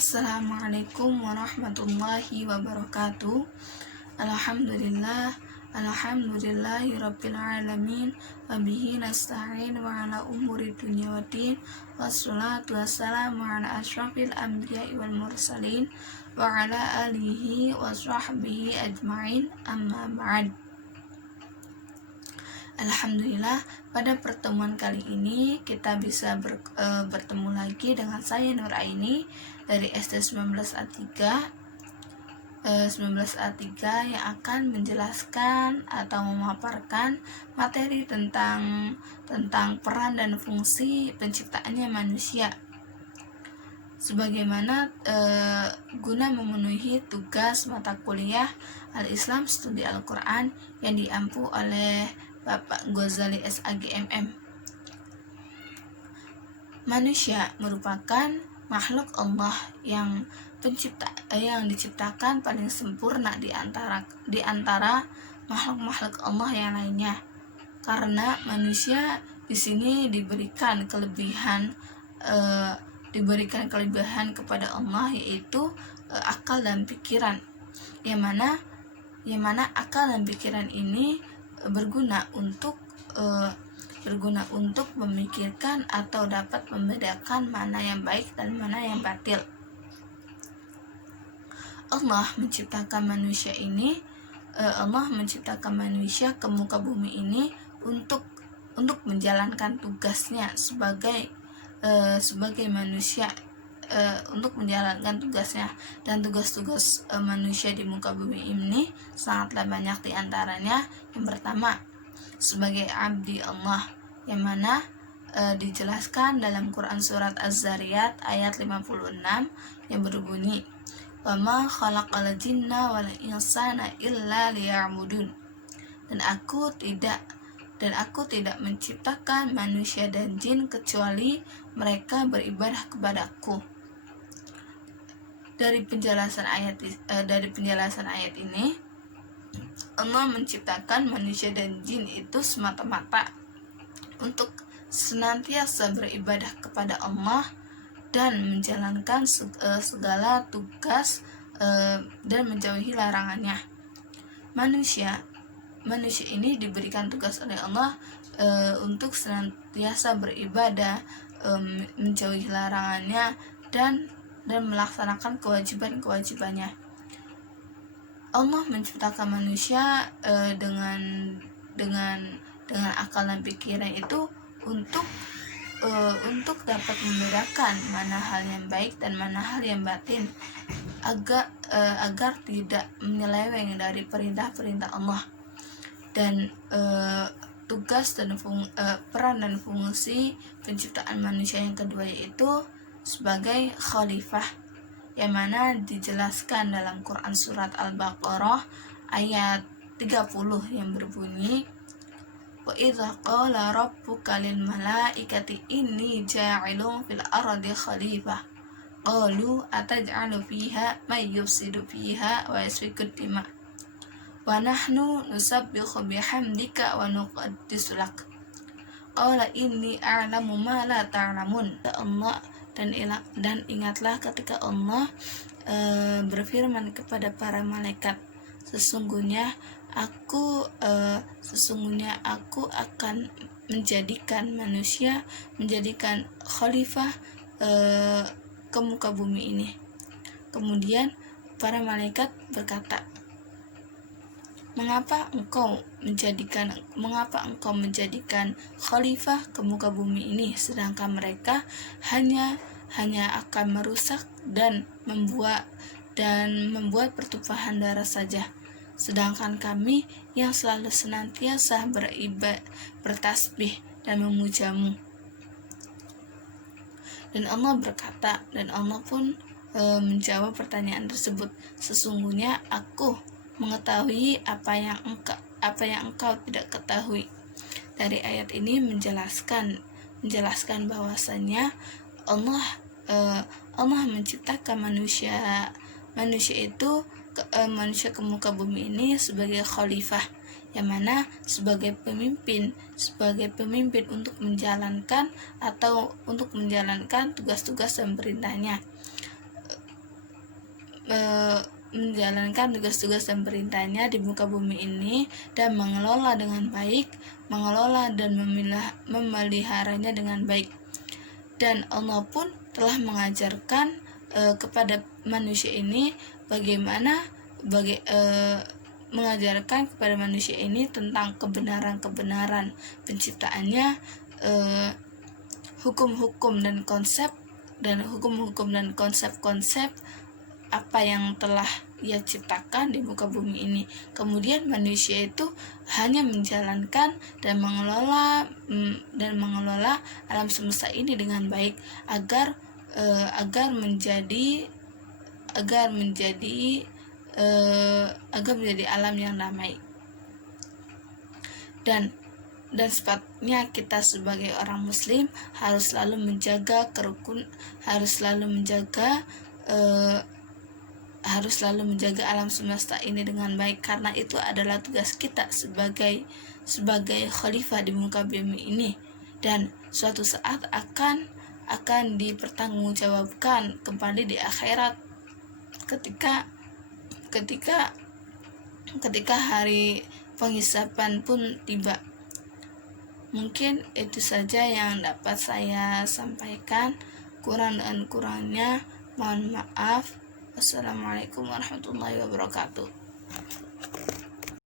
Assalamualaikum warahmatullahi wabarakatuh. Alhamdulillahirabbil alamin wa bihi nasta'in wa ala umuri dunya waddin. Wassalatu wassalamu ala asyrafil anbiya'i wal mursalin wa ala alihi wa sahbihi ajma'in, amma ba'd. Alhamdulillah, pada pertemuan kali ini kita bisa bertemu lagi dengan saya Nuraini dari SD 19A3 yang akan menjelaskan atau memaparkan materi tentang peran dan fungsi penciptaannya manusia, sebagaimana guna memenuhi tugas mata kuliah Al-Islam Studi Al-Quran yang diampu oleh Bapak Ghazali SAGMM. Manusia merupakan makhluk Allah yang diciptakan paling sempurna di antara makhluk-makhluk Allah yang lainnya. Karena manusia di sini diberikan kelebihan kepada Allah, yaitu akal dan pikiran, yang mana akal dan pikiran ini berguna untuk memikirkan atau dapat membedakan mana yang baik dan mana yang batil. Allah menciptakan manusia ke muka bumi ini untuk menjalankan tugasnya sebagai manusia, untuk menjalankan tugasnya. Dan tugas-tugas manusia di muka bumi ini sangatlah banyak, di antaranya yang pertama sebagai abdi Allah, yang mana dijelaskan dalam Quran surat Az-Zariyat ayat 56 yang berbunyi, "Wa ma khalaqal jinna wal insana illa liya'budun." Dan aku tidak menciptakan manusia dan jin kecuali mereka beribadah kepadaku. Dari penjelasan ayat ini, Allah menciptakan manusia dan jin itu semata-mata untuk senantiasa beribadah kepada Allah dan menjalankan segala tugas dan menjauhi larangannya. Manusia ini diberikan tugas oleh Allah untuk senantiasa beribadah, menjauhi larangannya, dan melaksanakan kewajiban-kewajibannya. Allah menciptakan manusia dengan akal dan pikiran itu untuk dapat membedakan mana hal yang baik dan mana hal yang batin, agar tidak menyeleweng dari perintah-perintah Allah. Dan tugas dan peran dan fungsi penciptaan manusia yang kedua yaitu sebagai khalifah, yang mana dijelaskan dalam Quran surat Al-Baqarah ayat 30 yang berbunyi, "Wa idza qala rabbuka lil malaikati inni ja'ilun fil ardi khalifah qalu ataj'alu fiha may yufsidu fiha wa yasfiku dima wa nahnu nusabbihu bihamdika wa nuqaddisu lak qala inni a'lamu ma la ta'lamun." Dan ingatlah ketika Allah berfirman kepada para malaikat, sesungguhnya aku akan menjadikan manusia, menjadikan khalifah ke muka bumi ini. Kemudian para malaikat berkata, Mengapa engkau menjadikan khalifah ke muka bumi ini, sedangkan mereka hanya akan merusak dan membuat pertumpahan darah saja, sedangkan kami yang selalu senantiasa bertasbih dan memujamu. Dan Allah berkata, dan Allah pun menjawab pertanyaan tersebut, sesungguhnya aku mengetahui apa yang engkau tidak ketahui. Dari ayat ini menjelaskan bahwasanya Allah menciptakan manusia ke muka bumi ini sebagai khalifah, yang mana sebagai pemimpin untuk menjalankan tugas-tugas dan perintahnya. menjalankan tugas-tugas dan perintahnya di muka bumi ini dan mengelola dengan baik, mengelola dan memeliharanya dengan baik. Dan Allah pun telah mengajarkan kepada manusia ini mengajarkan kepada manusia ini tentang kebenaran-kebenaran penciptaannya, hukum-hukum dan konsep-konsep apa yang telah ia ciptakan di muka bumi ini. Kemudian manusia itu hanya menjalankan dan mengelola alam semesta ini dengan baik agar menjadi alam yang damai. Dan sepatutnya kita sebagai orang muslim harus selalu menjaga alam semesta ini dengan baik, karena itu adalah tugas kita sebagai khalifah di muka bumi ini, dan suatu saat akan dipertanggungjawabkan kembali di akhirat ketika hari penghisaban pun tiba. Mungkin itu saja yang dapat saya sampaikan. Kurang dan kurangnya mohon maaf. Wassalamualaikum warahmatullahi wabarakatuh.